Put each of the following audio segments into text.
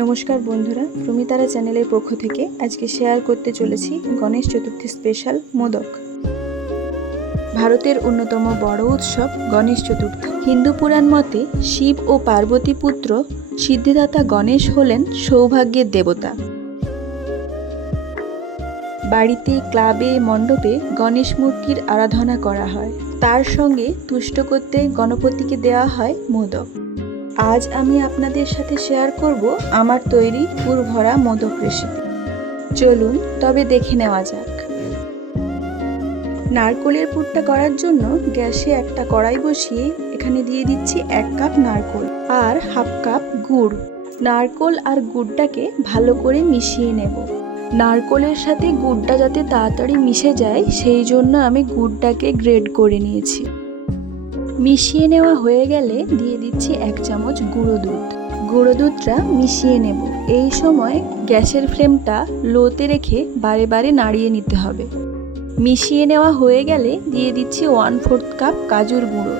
নমস্কার বন্ধুরা, প্রমিতারা চ্যানেলের পক্ষ থেকে আজকে শেয়ার করতে চলেছি গণেশ চতুর্থী স্পেশাল মোদক। ভারতের অন্যতম বড় উৎসব গণেশ চতুর্থী। হিন্দু পুরাণ মতে শিব ও পার্বতী পুত্র সিদ্ধিদাতা গণেশ হলেন সৌভাগ্যের দেবতা। বাড়িতে, ক্লাবে, মণ্ডপে গণেশ মূর্তির আরাধনা করা হয়। তার সঙ্গে তুষ্ট করতে গণপতিকে দেওয়া হয় মোদক। আজ আমি আপনাদের সাথে শেয়ার করব আমার তৈরি পুরভরা মোদক রেসিপি। চলুন তবে দেখে নেওয়া যাক। নারকেলের পুরটা করার জন্য গ্যাসে একটা কড়াই বসিয়ে এখানে দিয়ে দিচ্ছি 1 কাপ নারকেল আর হাফ কাপ গুড়। নারকেল আর গুড়টাকে ভালো করে মিশিয়ে নেব। নারকেলের সাথে গুড়টা যাতে তাড়াতাড়ি মিশে যায় সেই জন্য আমি গুড়টাকে গ্রেড করে নিয়েছি। মিশিয়ে নেওয়া হয়ে গেলে দিয়ে দিচ্ছি 1 চামচ গুঁড়ো দুধ। গুঁড়ো দুধটা মিশিয়ে নেব। এই সময় গ্যাসের ফ্লেমটা লোতে রেখে বারে বারে নাড়িয়ে নিতে হবে। মিশিয়ে নেওয়া হয়ে গেলে দিয়ে দিচ্ছি 1/4 কাপ কাজুর গুঁড়ো।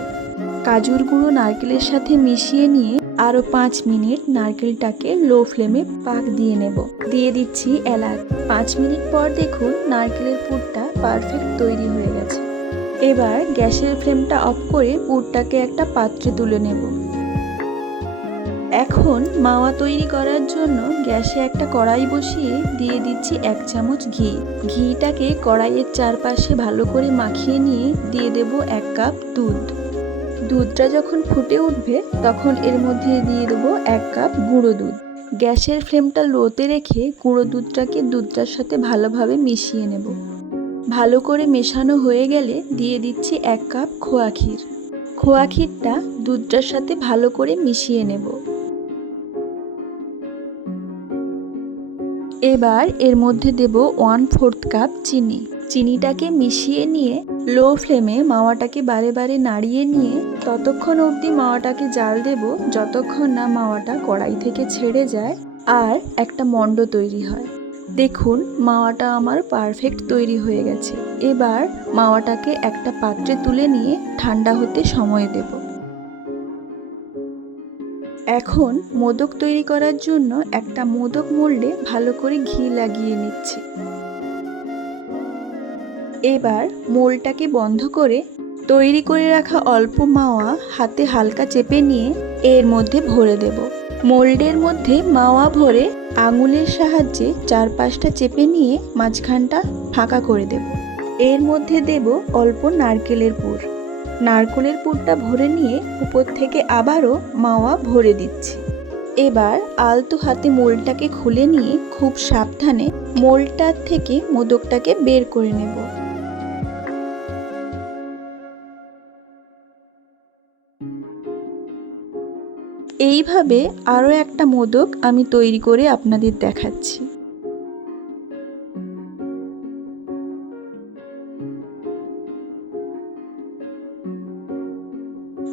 কাজুর গুঁড়ো নারকেলের সাথে মিশিয়ে নিয়ে আরও 5 মিনিট নারকেলটাকে লো ফ্লেমে পাক দিয়ে নেব। দিয়ে দিচ্ছি এলাচ। 5 মিনিট পর দেখুন নারকেলের পুরটা পারফেক্ট তৈরি হয়ে গেছে। এবার গ্যাসের ফ্লেমটা অফ করে পুরটাকে একটা পাত্রে তুলে নেব। এখন মাওয়া তৈরি করার জন্য গ্যাসে একটা কড়াই বসিয়ে দিয়ে দিচ্ছি 1 চামচ ঘি। ঘিটাকে কড়াইয়ের চারপাশে ভালো করে মাখিয়ে নিয়ে দিয়ে দেব 1 কাপ দুধ। দুধটা যখন ফুটে উঠবে তখন এর মধ্যে দিয়ে দেবো 1 কাপ গুঁড়ো দুধ। গ্যাসের ফ্লেমটা লোতে রেখে গুঁড়ো দুধটাকে দুধটার সাথে ভালোভাবে মিশিয়ে নেব। ভালো করে মেশানো হয়ে গেলে দিয়ে দিচ্ছি 1 কাপ খোয়া ক্ষীর। খোয়া ক্ষীরটা দুধটার সাথে ভালো করে মিশিয়ে নেব। এবার এর মধ্যে দেব 1/4 কাপ চিনি। চিনিটাকে মিশিয়ে নিয়ে লো ফ্লেমে মাওয়াটাকে বারে বারে নাড়িয়ে নিয়ে ততক্ষণ অবধি মাওয়াটাকে জাল দেব যতক্ষণ না মাওয়াটা কড়াই থেকে ছেড়ে যায় আর একটা মণ্ড তৈরি হয়। দেখুন মাওয়াটা আমার পারফেক্ট তৈরি হয়ে গেছে। এবার মাওয়াটাকে একটা পাত্রে তুলে নিয়ে ঠান্ডা হতে সময় দেব। এখন মোদক তৈরি করার জন্য একটা মোদক মোল্ডে ভালো করে ঘি লাগিয়ে নিচ্ছি। এবার মোল্ডটাকে বন্ধ করে তৈরি করে রাখা অল্প মাওয়া হাতে হালকা চেপে নিয়ে এর মধ্যে ভরে দেব। মোল্ডের মধ্যে মাওয়া ভরে আঙুলের সাহায্যে চারপাশটা চেপে নিয়ে মাঝখানটা ফাঁকা করে দেব। এর মধ্যে দেব অল্প নারকেলের পুর। নারকেলের পুরটা ভরে নিয়ে উপর থেকে আবারও মাওয়া ভরে দিচ্ছি। এবার আলতো হাতে মোল্ডটাকে খুলে নিয়ে খুব সাবধানে মোল্ডটার থেকে মোদকটাকে বের করে নেব। এইভাবে আরও একটা মোদক আমি তৈরি করে আপনাদের দেখাচ্ছি।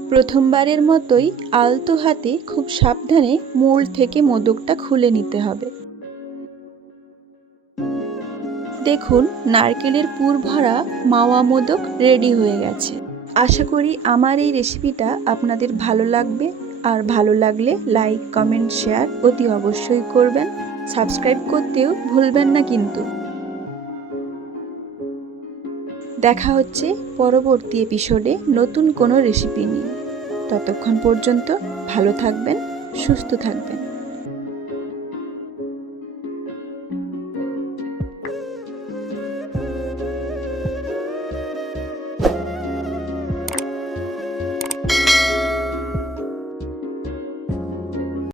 প্রথমবারের মতোই আলতো হাতে খুব সাবধানে মোল্ড থেকে মোদকটা খুলে নিতে হবে। দেখুন নারকেলের পুর ভরা মাওয়া মোদক রেডি হয়ে গেছে। আশা করি আমার এই রেসিপিটা আপনাদের ভালো লাগবে। আর ভালো লাগলে লাইক, কমেন্ট, শেয়ার অতি অবশ্যই করবেন। সাবস্ক্রাইব করতেও ভুলবেন না কিন্তু। দেখা হচ্ছে পরবর্তী এপিসোডে নতুন কোনো রেসিপি নিয়ে। ততক্ষণ পর্যন্ত ভালো থাকবেন, সুস্থ থাকবেন।